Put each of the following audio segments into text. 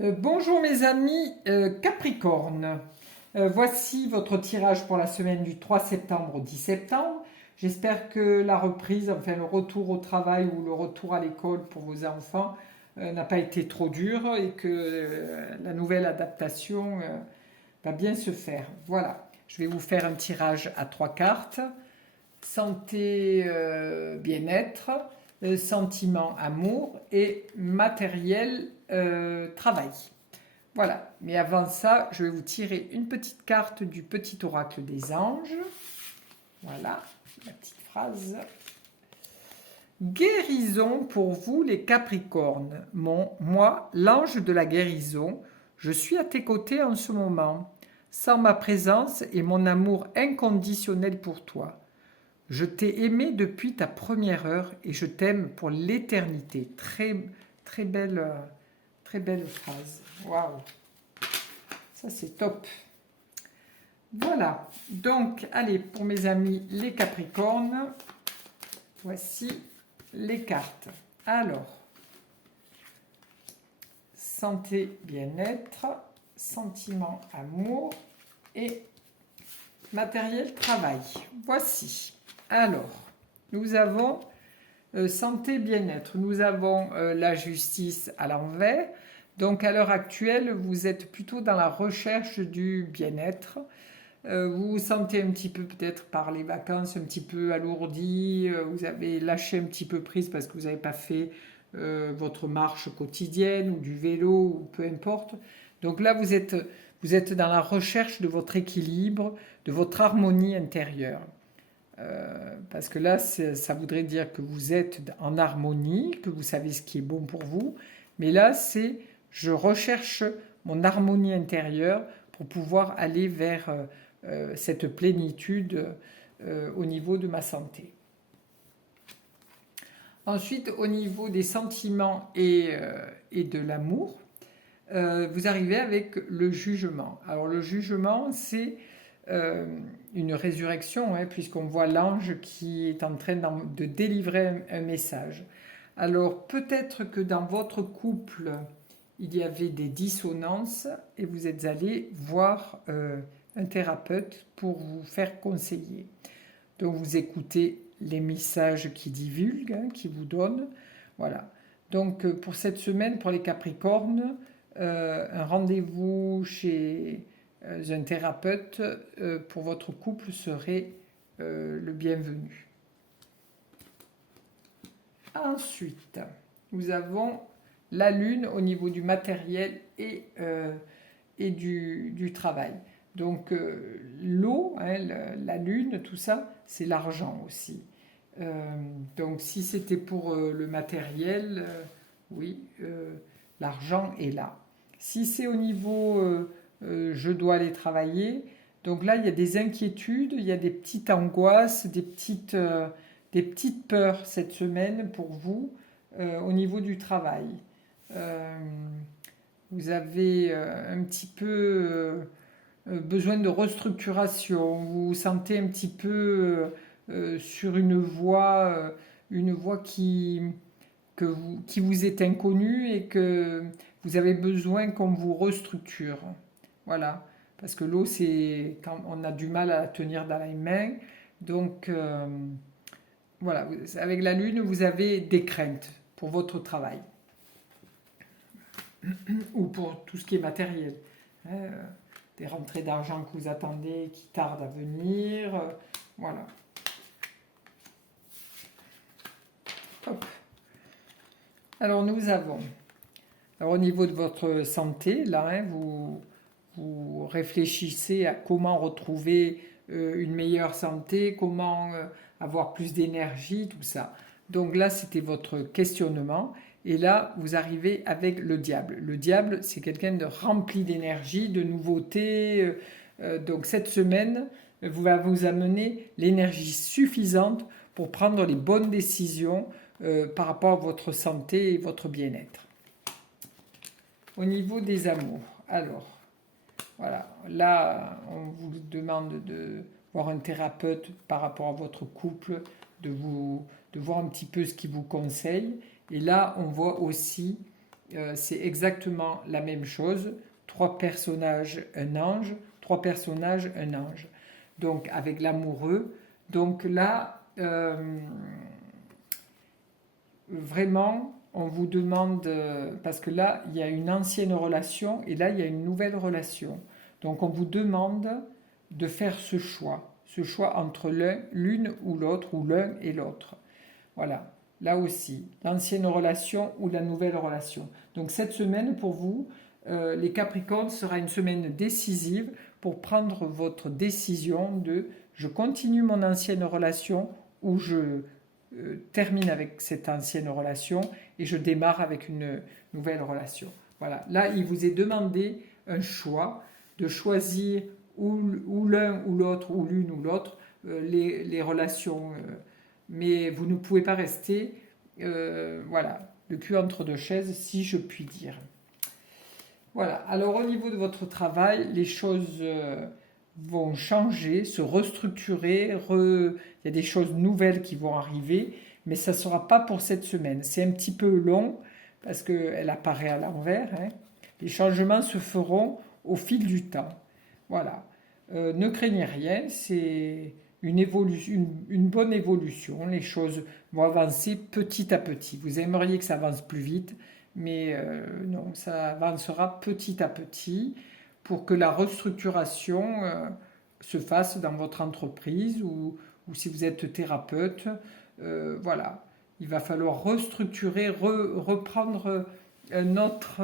Bonjour mes amis Capricorne. Voici votre tirage pour la semaine du 3 septembre au 10 septembre. J'espère que la reprise, enfin le retour au travail ou le retour à l'école pour vos enfants n'a pas été trop dur et que la nouvelle adaptation va bien se faire. Voilà, je vais vous faire un tirage à 3 cartes. Santé, bien-être, sentiment, amour et matériel, travail. Voilà, mais avant ça, je vais vous tirer une petite carte du petit oracle des anges. Voilà, la petite phrase. Guérison pour vous les Capricornes. Moi, l'ange de la guérison, je suis à tes côtés en ce moment, sans ma présence et mon amour inconditionnel pour toi. Je t'ai aimé depuis ta première heure et je t'aime pour l'éternité. Très belle phrase. Waouh, ça c'est top. Voilà, donc allez, pour mes amis les Capricornes, voici les cartes. Alors, santé, bien-être, sentiment, amour et matériel, travail. Voici. Alors, nous avons santé, bien-être. Nous avons la justice à l'envers. Donc à l'heure actuelle, vous êtes plutôt dans la recherche du bien-être. Vous vous sentez un petit peu peut-être par les vacances un petit peu alourdi, vous avez lâché un petit peu prise parce que vous n'avez pas fait votre marche quotidienne ou du vélo ou peu importe. Donc là, vous êtes dans la recherche de votre équilibre, de votre harmonie intérieure. Parce que là, ça voudrait dire que vous êtes en harmonie, que vous savez ce qui est bon pour vous. Mais là, c'est je recherche mon harmonie intérieure pour pouvoir aller vers cette plénitude au niveau de ma santé. Ensuite, au niveau des sentiments et de l'amour, vous arrivez avec le jugement. Alors le jugement, c'est une résurrection, hein, puisqu'on voit l'ange qui est en train de délivrer un message. Alors peut-être que dans votre couple, il y avait des dissonances et vous êtes allé voir un thérapeute pour vous faire conseiller. Donc vous écoutez les messages qui divulguent, hein, qui vous donnent. Voilà. Donc pour cette semaine, pour les Capricornes, un rendez-vous chez un thérapeute pour votre couple serait le bienvenu. Ensuite, nous avons la lune au niveau du matériel et du travail. Donc l'eau, hein, la lune, tout ça, c'est l'argent aussi. Donc si c'était pour le matériel, oui, l'argent est là. Si c'est au niveau je dois aller travailler, donc là il y a des inquiétudes, il y a des petites angoisses, des petites peurs cette semaine pour vous au niveau du travail. Euh, vous avez un petit peu besoin de restructuration, vous vous sentez un petit peu sur une voie qui vous est inconnue et que vous avez besoin qu'on vous restructure. Voilà, parce que l'eau, c'est quand on a du mal à la tenir dans les mains. Donc, voilà, avec la lune, vous avez des craintes pour votre travail ou pour tout ce qui est matériel. Hein, des rentrées d'argent que vous attendez qui tardent à venir. Voilà. Hop. Alors nous avons, alors, au niveau de votre santé, là, hein, vous réfléchissez à comment retrouver une meilleure santé, comment avoir plus d'énergie, tout ça. Donc là, c'était votre questionnement. Et là, vous arrivez avec le diable. Le diable, c'est quelqu'un de rempli d'énergie, de nouveautés. Donc cette semaine, va vous amener l'énergie suffisante pour prendre les bonnes décisions par rapport à votre santé et votre bien-être. Au niveau des amours, alors, voilà, là, on vous demande de voir un thérapeute par rapport à votre couple, de voir un petit peu ce qu'il vous conseille. Et là, on voit aussi c'est exactement la même chose. 3 personnages, un ange, 3 personnages, un ange. Donc avec l'amoureux. Donc là, vraiment, on vous demande, parce que là, il y a une ancienne relation et là, il y a une nouvelle relation. Donc on vous demande de faire ce choix entre l'une ou l'autre, ou l'un et l'autre. Voilà, là aussi, l'ancienne relation ou la nouvelle relation. Donc cette semaine, pour vous, les Capricornes, sera une semaine décisive pour prendre votre décision de je continue mon ancienne relation ou je termine avec cette ancienne relation et je démarre avec une nouvelle relation. Voilà, là il vous est demandé un choix, de choisir ou l'un ou l'autre, ou l'une ou l'autre, les relations, mais vous ne pouvez pas rester, voilà, le cul entre deux chaises, si je puis dire. Voilà, alors au niveau de votre travail, les choses vont changer, se restructurer, il y a des choses nouvelles qui vont arriver, mais ça ne sera pas pour cette semaine. C'est un petit peu long parce qu'elle apparaît à l'envers, hein. Les changements se feront au fil du temps. Voilà. Ne craignez rien, c'est une bonne évolution. Les choses vont avancer petit à petit. Vous aimeriez que ça avance plus vite, mais non, ça avancera petit à petit pour que la restructuration se fasse dans votre entreprise ou si vous êtes thérapeute. Voilà, il va falloir restructurer, reprendre un autre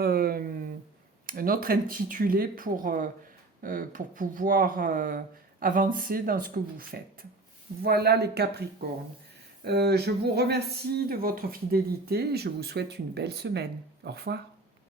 intitulé pour pouvoir avancer dans ce que vous faites. Voilà les Capricornes. Je vous remercie de votre fidélité et je vous souhaite une belle semaine. Au revoir.